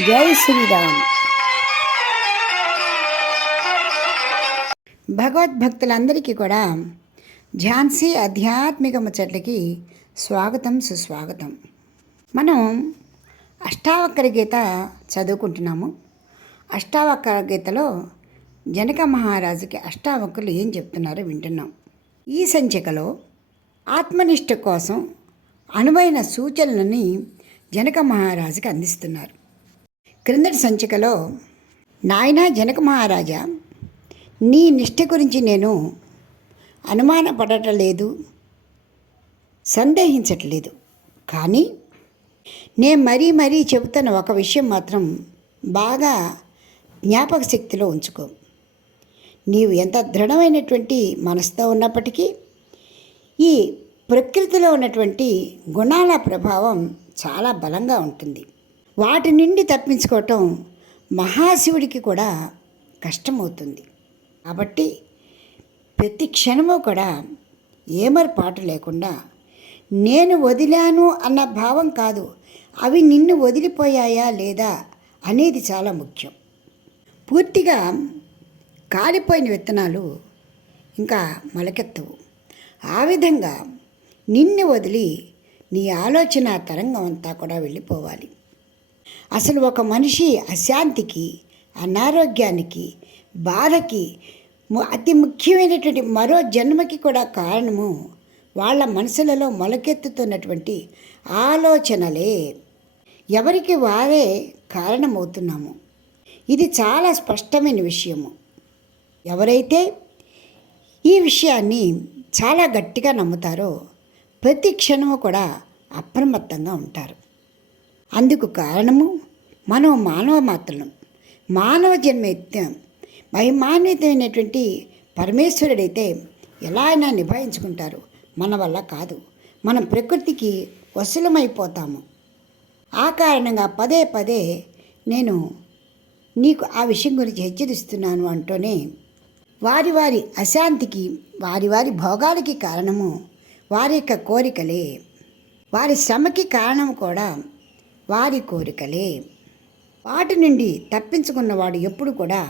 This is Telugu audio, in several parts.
జై శ్రీరామ్. భగవద్భక్తులందరికీ కూడా ఝాన్సీ ఆధ్యాత్మిక ముచ్చట్లకి స్వాగతం సుస్వాగతం. మనం అష్టావక్ర గీత చదువుకుంటున్నాము. అష్టావక్ర గీతలో జనక మహారాజుకి అష్టావక్రులు ఏం చెప్తున్నారో వింటున్నాం. ఈ సంచికలో ఆత్మనిష్ట కోసం అనువైన సూచనలని జనక మహారాజుకి అందిస్తున్నారు. క్రిందటి సంచికలో నాయన జనక మహారాజా నీ నిష్ట గురించి నేను అనుమానపడటం లేదు సందేహించట్లేదు. కానీ నేను మరీ మరీ చెబుతున్న ఒక విషయం మాత్రం బాగా జ్ఞాపక శక్తిలో ఉంచుకో. నీవు ఎంత దృఢమైనటువంటి మనసుతో ఉన్నప్పటికీ ఈ ప్రకృతిలో ఉన్నటువంటి గుణాల ప్రభావం చాలా బలంగా ఉంటుంది. వాటి నుండి తప్పించుకోవటం మహాశివుడికి కూడా కష్టమవుతుంది. కాబట్టి ప్రతి క్షణము కూడా ఏమరపాటు లేకుండా నేను వదిలాను అన్న భావం కాదు అవి నిన్ను వదిలిపోయాయా లేదా అనేది చాలా ముఖ్యం. పూర్తిగా కాలిపోయిన విత్తనాలు ఇంకా మొలకెత్తవు. ఆ విధంగా నిన్ను వదిలి నీ ఆలోచన తరంగం అంతా కూడా వెళ్ళిపోవాలి. అసలు ఒక మనిషి అశాంతికి అనారోగ్యానికి బాధకి అతి ముఖ్యమైనటువంటి మరో జన్మకి కూడా కారణము వాళ్ళ మనసులలో మొలకెత్తుతున్నటువంటి ఆలోచనలే. ఎవరికి వారే కారణమవుతున్నాము. ఇది చాలా స్పష్టమైన విషయము. ఎవరైతే ఈ విషయాన్ని చాలా గట్టిగా నమ్ముతారో ప్రతి క్షణము కూడా అప్రమత్తంగా ఉంటారు. అందుకు కారణము మనం మానవ మాత్రం మానవ జన్మ ఎత్తాం మహిమాన్వితమైనటువంటి పరమేశ్వరుడైతే ఎలా అయినా నిభాయించుకుంటారు. మన వల్ల కాదు. మనం ప్రకృతికి వశలమైపోతాము. ఆ కారణంగా పదే పదే నేను నీకు ఆ విషయం గురించి హెచ్చరిస్తున్నాను అంటూనే వారి వారి అశాంతికి వారి వారి భోగాలకి కారణము వారి యొక్క కోరికలే. వారి శ్రమకి కారణం కూడా వారి కోరికలే. వాటి నుండి తప్పించుకున్నవాడు ఎప్పుడు కూడా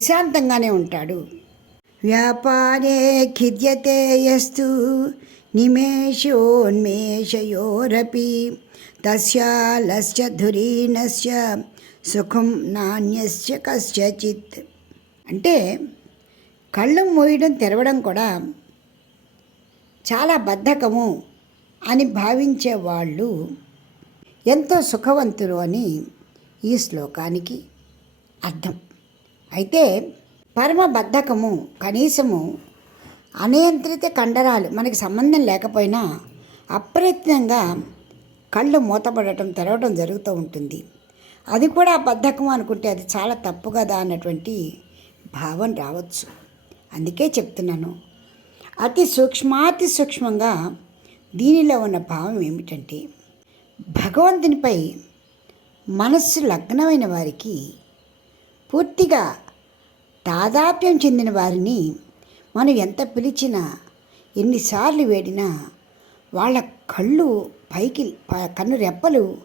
విశాంతంగానే ఉంటాడు. వ్యాపారే ఖిద్యతే యస్తు నిమేషోన్మేషయోరపి తస్యాలస్య ధురీనస్య సుఖం నాణ్యస్య కశ్చిత్ అంటే కళ్ళు మూయడం తెరవడం కూడా చాలా బద్ధకము అని భావించే వాళ్ళు ఎంతో సుఖవంతులు అని ఈ శ్లోకానికి అర్థం. అయితే పరమ బద్ధకము కనీసము అనియంత్రిత కండరాలు మనకి సంబంధం లేకపోయినా అప్రయత్నంగా కళ్ళు మూతపడటం తెరవడం జరుగుతూ ఉంటుంది. అది కూడా బద్ధకం అనుకుంటే అది చాలా తప్పు కదా అన్నటువంటి భావం రావచ్చు. అందుకే చెప్తున్నాను. అతి సూక్ష్మాతి సూక్ష్మంగా దీనిలో ఉన్న భావం ఏమిటంటే భగవంతునిపై మనస్సు లగ్నమైన వారికి పూర్తిగా తాదాప్యం చెందిన వారిని మనం ఎంత పిలిచినా ఎన్నిసార్లు వేడినా వాళ్ళ కళ్ళు పైకి ప- కన్ను రెప్పలు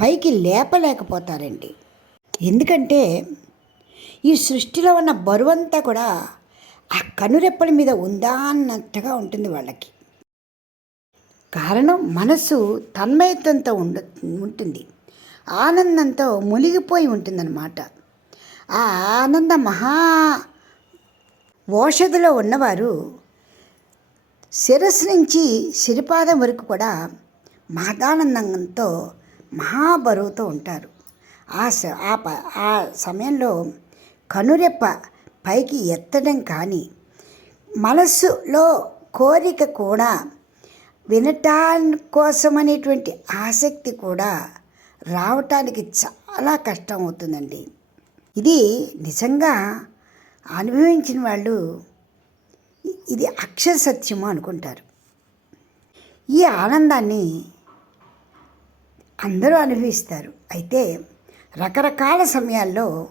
పైకి లేపలేకపోతారండి. ఎందుకంటే ఈ సృష్టిలో ఉన్న బరువంతా కూడా ఆ కనురెప్పల మీద ఉందా అన్నట్టుగా ఉంటుంది వాళ్ళకి. కారణం మనసు తన్మయత్వంతో ఉండ ఉంటుంది. ఆనందంతో మునిగిపోయి ఉంటుందన్నమాట. ఆ ఆనంద మహా ఓషధిలో ఉన్నవారు శిరస్సు నుంచి సిరిపాదం వరకు కూడా మహదానందంతో మహాబరువుతో ఉంటారు. ఆ స- ఆ ప ఆ సమయంలో కనురెప్ప పైకి ఎత్తడం కానీ మనస్సులో కోరిక కూడా వినటాని కోసమనేటువంటి ఆసక్తి కూడా రావటానికి చాలా కష్టం అవుతుందండి. ఇది నిజంగా అనుభవించిన వాళ్ళు ఇది అక్షర సత్యము అనుకుంటారు. ఈ ఆనందాన్ని అందరూ అనుభవిస్తారు. అయితే రకరకాల సమయాల్లో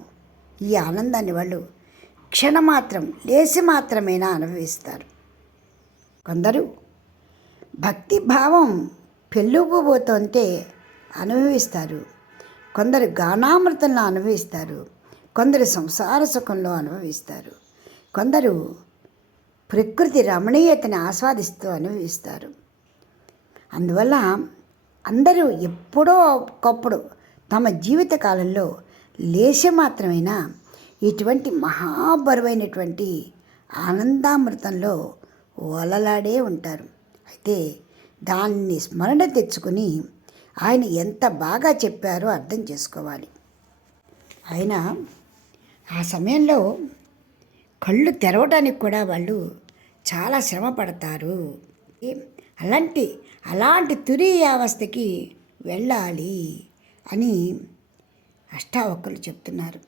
ఈ ఆనందాన్ని వాళ్ళు క్షణమాత్రం లేసి మాత్రమేనా అనుభవిస్తారు. కొందరు భక్తి భావం పెళ్ళుకుపోతుంటే అనుభవిస్తారు. కొందరు గానామృతంలో అనుభవిస్తారు. కొందరు సంసార సుఖంలో అనుభవిస్తారు. కొందరు ప్రకృతి రమణీయతని ఆస్వాదిస్తూ అనుభవిస్తారు. అందువల్ల అందరూ ఎప్పుడో ఒకప్పుడు తమ జీవిత కాలంలో లేశ మాత్రమైనా ఇటువంటి మహాబరువైనటువంటి ఆనందామృతంలో ఓలలాడే ఉంటారు. అయితే దాన్ని స్మరణ తెచ్చుకుని ఆయన ఎంత బాగా చెప్పారో అర్థం చేసుకోవాలి. ఆయన ఆ సమయంలో కళ్ళు తెరవడానికి కూడా వాళ్ళు చాలా శ్రమ పడతారు. అలాంటి అలాంటి తురీయావస్థకి వెళ్ళాలి అని అష్టావక్కులు చెప్తున్నారు.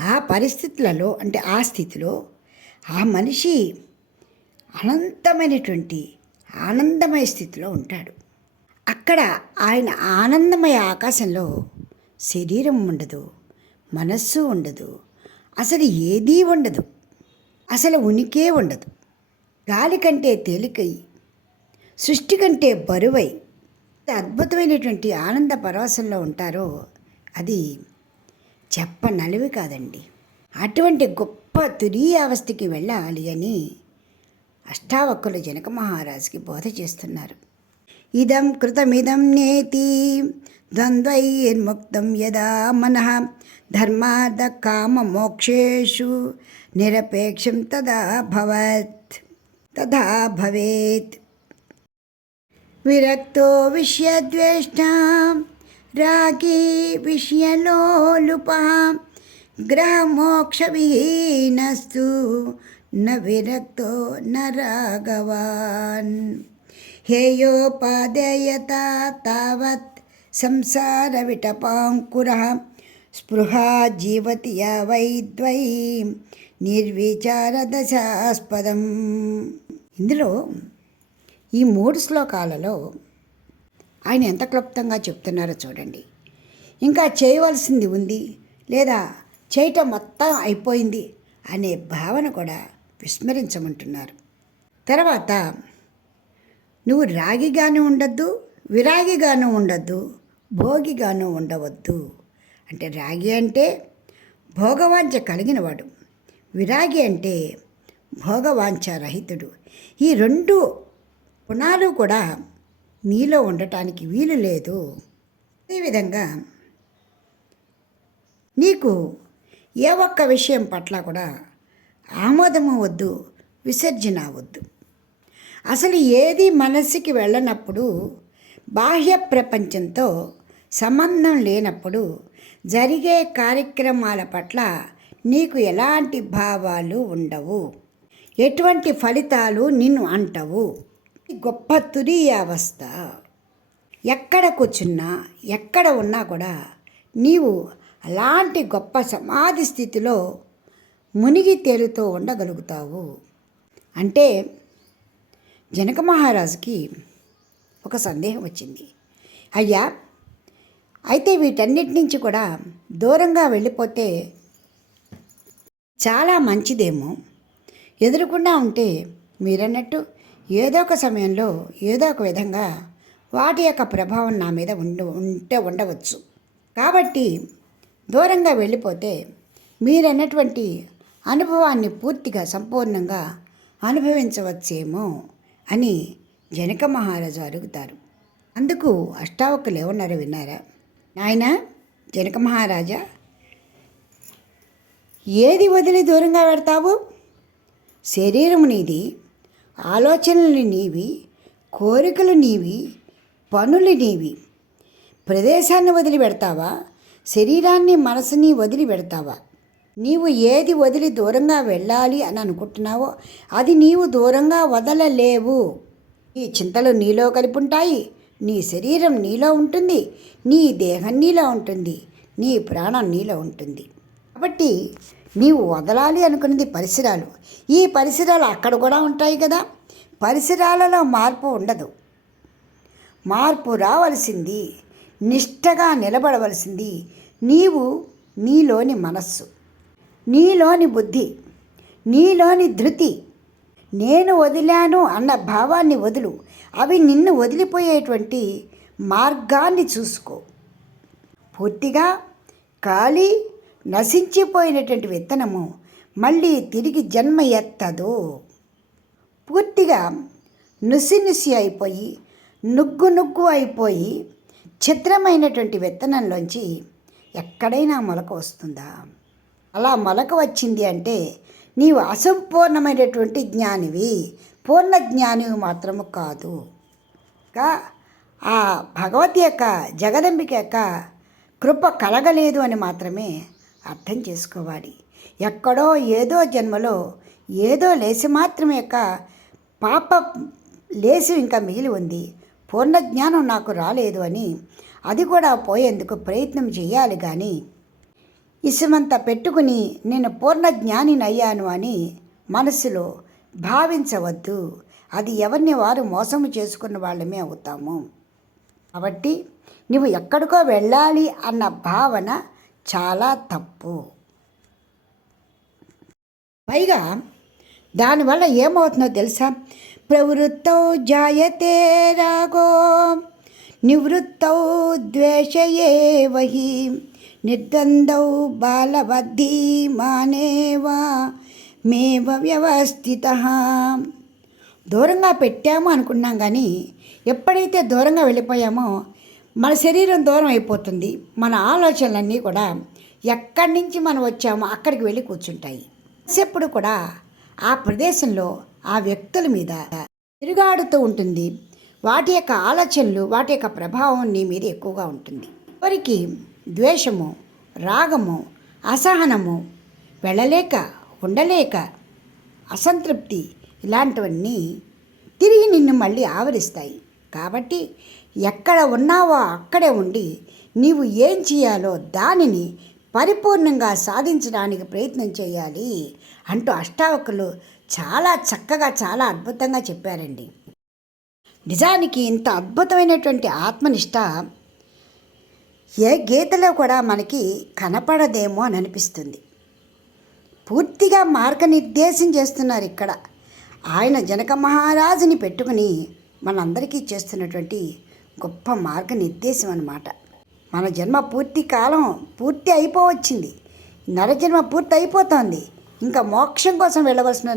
ఆ పరిస్థితులలో అంటే ఆ స్థితిలో ఆ మనిషి అనంతమైనటువంటి ఆనందమయ స్థితిలో ఉంటాడు. అక్కడ ఆయన ఆనందమయ ఆకాశంలో శరీరం ఉండదు మనస్సు ఉండదు అసలు ఏదీ ఉండదు అసలు ఉనికే ఉండదు. గాలి కంటే తేలికై సృష్టి కంటే బరువై అద్భుతమైనటువంటి ఆనంద పరవశంలో ఉంటారో అది చెప్ప నలివి కాదండి. అటువంటి గొప్ప తురీయావస్థకి వెళ్ళాలి అని అష్టావక్కులు జనక మహారాజుకి బోధ చేస్తున్నారు. ఇదం కృతమిదం నేతి ద్వంద్వైర్ముక్తం యదా మన ధర్మార్థ కామ మోక్షేషు నిరపేక్షం తదా భవత్ తదా భవేత్. విరక్తో విషయద్వేష్ట రాగి విషయలోలుప గ్రహమోక్షవిహీనస్తు న విరక్తో న రాఘవాన్ హేయోపాదేయత తావత్ సంసార విటపాంకుర స్పృహా జీవతి యా వైద్వై నిర్విచార దశాస్పదం ఇందులో ఈ మూడు శ్లోకాలలో ఆయన ఎంత క్లుప్తంగా చెప్తున్నారో చూడండి. ఇంకా చేయవలసింది ఉంది లేదా చేయటం మొత్తం అయిపోయింది అనే భావన కూడా విస్మరించమంటున్నారు. తర్వాత నువ్వు రాగిగాను ఉండొద్దు విరాగిగాను ఉండొద్దు భోగిగాను ఉండవద్దు. అంటే రాగి అంటే భోగవాంఛ కలిగినవాడు. విరాగి అంటే భోగవాంఛ రహితుడు. ఈ రెండు గుణాలు కూడా నీలో ఉండటానికి వీలు లేదు. అదేవిధంగా నీకు ఏ ఒక్క విషయం పట్ల కూడా ఆమోదము వద్దు విసర్జన వద్దు అసలు ఏది మనస్సుకి వెళ్ళనప్పుడు బాహ్య ప్రపంచంతో సంబంధం లేనప్పుడు జరిగే కార్యక్రమాల పట్ల నీకు ఎలాంటి భావాలు ఉండవు. ఎటువంటి ఫలితాలు నిన్ను అంటవు. గొప్ప తురీయ అవస్థ. ఎక్కడ కూర్చున్నా ఎక్కడ ఉన్నా కూడా నీవు అలాంటి గొప్ప సమాధి స్థితిలో మునిగి తేలుతో ఉండగలుగుతావు. అంటే జనక మహారాజుకి ఒక సందేహం వచ్చింది. అయ్యా అయితే వీటన్నిటి నుంచి కూడా దూరంగా వెళ్ళిపోతే చాలా మంచిదేమో. ఎదురుకుండా ఉంటే మీరన్నట్టు ఏదో ఒక సమయంలో ఏదో ఒక విధంగా వాటి యొక్క ప్రభావం నా మీద ఉండి ఉంటే ఉండవచ్చు. కాబట్టి దూరంగా వెళ్ళిపోతే మీరన్నటువంటి అనుభవాన్ని పూర్తిగా సంపూర్ణంగా అనుభవించవచ్చేమో అని జనక మహారాజు అడుగుతారు. అందుకు అష్టావకులు ఏమన్నారో విన్నారా? నాయన జనక మహారాజా ఏది వదిలి దూరంగా పెడతావు శరీరము నీది ఆలోచనలు నీవి కోరికలు నీవి పనులు నీవి. ప్రదేశాన్ని వదిలి పెడతావా శరీరాన్ని మనసుని వదిలి పెడతావా నీవు ఏది వదిలి దూరంగా వెళ్ళాలి అని అనుకుంటున్నావో అది నీవు దూరంగా వదలలేవు. ఈ చింతలు నీలో కలిపి ఉంటాయి నీ శరీరం నీలో ఉంటుంది నీ దేహం నీలో ఉంటుంది నీ ప్రాణం నీలో ఉంటుంది. కాబట్టి నీవు వదలాలి అనుకున్నది పరిసరాలు. ఈ పరిసరాలు అక్కడ కూడా ఉంటాయి కదా. పరిసరాలలో మార్పు ఉండదు. మార్పు రావలసింది నిష్టగా నిలబడవలసింది నీవు నీలోని మనస్సు. నీలోని బుద్ధి నీలోని ధృతి. నేను వదిలాను అన్న భావాన్ని వదులు. అవి నిన్ను వదిలిపోయేటువంటి మార్గాన్ని చూసుకో. పూర్తిగా కాలి నశించిపోయినటువంటి విత్తనము మళ్ళీ తిరిగి జన్మ ఎత్తదు. పూర్తిగా నుసి నుసి అయిపోయి నుగ్గు నుగ్గు అయిపోయి చిత్రమైనటువంటి విత్తనంలోంచి ఎక్కడైనా మొలక వస్తుందా? అలా మొలక వచ్చింది అంటే నీవు అసంపూర్ణమైనటువంటి జ్ఞానివి. పూర్ణ జ్ఞానివి మాత్రము కాదు. ఆ భగవతి యొక్క జగదంబిక యొక్క కృప కలగలేదు అని మాత్రమే అర్థం చేసుకోవాలి. ఎక్కడో ఏదో జన్మలో ఏదో లేసి మాత్రమే యొక్క పాప లేసి ఇంకా మిగిలి ఉంది. పూర్ణ జ్ఞానం నాకు రాలేదు అని అది కూడా పోయేందుకు ప్రయత్నం చేయాలి కానీ ఇసుమంత పెట్టుకుని నేను పూర్ణ జ్ఞానిని అయ్యాను అని మనసులో భావించవద్దు. అది ఎవరిని వారు మోసము చేసుకున్న వాళ్ళమే అవుతాము. కాబట్టి నువ్వు ఎక్కడికో వెళ్ళాలి అన్న భావన చాలా తప్పు. పైగా దానివల్ల ఏమవుతుందో తెలుసా? ప్రవృత్తౌ జాయతే రాగో నివృత్తౌ ద్వేషయేవహి నిర్ద్వందౌ నిర్దందౌ మానేవా మేవ వ్యవస్థిత. దూరంగా పెట్టాము అనుకున్నాం కానీ ఎప్పుడైతే దూరంగా వెళ్ళిపోయామో మన శరీరం దూరం అయిపోతుంది. మన ఆలోచనలన్నీ కూడా ఎక్కడి నుంచి మనం వచ్చామో అక్కడికి వెళ్ళి కూర్చుంటాయి. ఎప్పుడు కూడా ఆ ప్రదేశంలో ఆ వ్యక్తుల మీద తిరుగాడుతూ ఉంటుంది. వాటి యొక్క ఆలోచనలు వాటి యొక్క ప్రభావం నీ మీద ఎక్కువగా ఉంటుంది. ఎవరికి? ద్వేషము రాగము అసహనము వెళ్ళలేక ఉండలేక అసంతృప్తి ఇలాంటివన్నీ తిరిగి నిన్ను మళ్ళీ ఆవరిస్తాయి. కాబట్టి ఎక్కడ ఉన్నావో అక్కడే ఉండి నీవు ఏం చేయాలో దానిని పరిపూర్ణంగా సాధించడానికి ప్రయత్నం చేయాలి అంటూ అష్టావకులు చాలా చక్కగా చాలా అద్భుతంగా చెప్పారండి. నిజానికి ఇంత అద్భుతమైనటువంటి ఆత్మనిష్ట ఏ గీతలో కూడా మనకి కనపడదేమో అని అనిపిస్తుంది. పూర్తిగా మార్గనిర్దేశం చేస్తున్నారు ఇక్కడ. ఆయన జనక మహారాజుని పెట్టుకుని మనందరికీ చేస్తున్నటువంటి గొప్ప మార్గనిర్దేశం అన్నమాట. మన జన్మ పూర్తి కాలం పూర్తి అయిపోవచ్చింది. నరజన్మ పూర్తి అయిపోతోంది. ఇంకా మోక్షం కోసం వెళ్ళవలసిన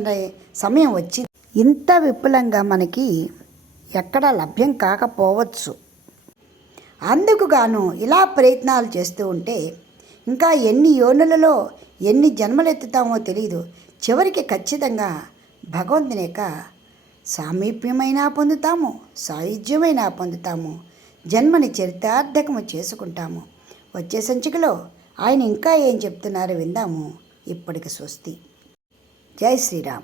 సమయం వచ్చింది. ఇంత విపులంగా మనకి ఎక్కడా లభ్యం కాకపోవచ్చు. అందుకు గాను ఇలా ప్రయత్నాలు చేస్తూ ఉంటే ఇంకా ఎన్ని యోనులలో ఎన్ని జన్మలెత్తుతామో తెలియదు చివరికి ఖచ్చితంగా భగవంతుని యొక్క సామీప్యమైనా పొందుతాము సాయుధ్యమైనా పొందుతాము జన్మని చరితార్థకము చేసుకుంటాము. వచ్చే సంచికలో ఆయన ఇంకా ఏం చెప్తున్నారో విందాము. ఇప్పటికి స్వస్తి. జై శ్రీరామ్.